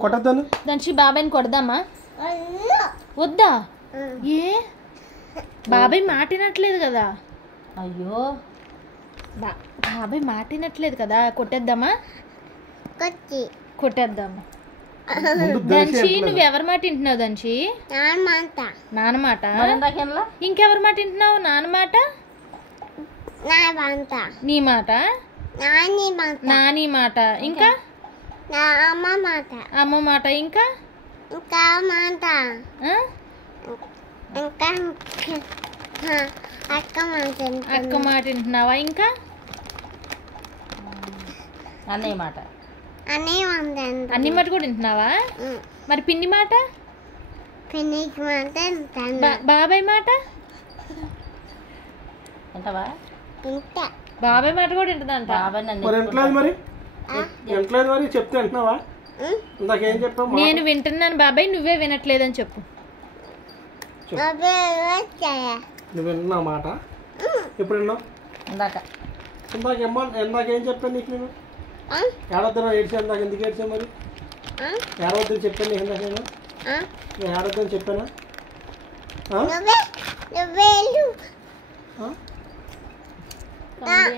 కొట్టద్దాను దంచి బాబాయ్ని కొడదామా? వద్దా? ఏ బాబాయ్ మాటినట్లేదు కదా. అయ్యో బాబాయ్ మాటినట్లేదు కదా. కొట్టేద్దామా? కొట్టేద్దామా? దంచి నువ్వు ఎవరి మాట వింటున్నావు? దంచి నాన్న మాట. ఇంకెవరి మాట వింటున్నావు? నాన్న మాట, నీ మాట, నాని మాట, ఇంకా అమ్మ మాట, ఇంకా అక్క మాట వింటున్నావా? ఇంకా అన్నయ్య మాట. అన్ని మాట కూడా వింటున్నావా? మరి పిన్ని మాట, బాబాయ్ మాట, వింటావా? బాబాయ్ మాట కూడా వింటుందంట. బాబాయ్ మరి చెప్తే అంటున్నావా? ఇందాకేం చెప్పావు? నేను వింటున్నాను బాబాయ్, నువ్వే వినట్లేదని చెప్పు. నువ్వు విన్నావు మాట? ఎప్పుడు విన్నావు? ఇందాకేం చెప్పాను నీకు? నేను ఏడొద్దు ఏడ్చా. ఇందాక ఎందుకు ఏడ్చా? మరి ఏడవద్దని చెప్పాను నీకు. ఇందాక నేను ఏడొద్దని చెప్పానా?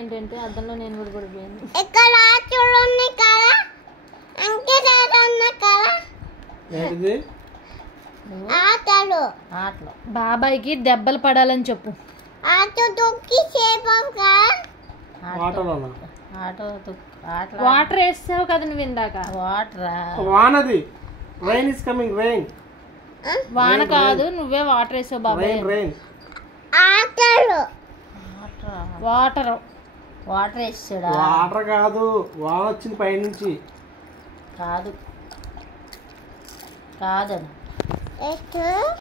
ఏంటంటే అద్దంలో నేను కూడా పడిపోయింది. ఏంటిది? బాబాయ్కి దెబ్బలు పడాలని చెప్పు. వాటర్ వేస్తావు కదా నువ్వు ఇందాక. వానది. Rain is coming. రైన్. వాన కాదు, నువ్వే వాటర్ వేసావు బాబాయ్. రైన్. వాటర్ వేసాడా? వాటర్ కాదు, వాన వచ్చింది పైనుంచి. కాదు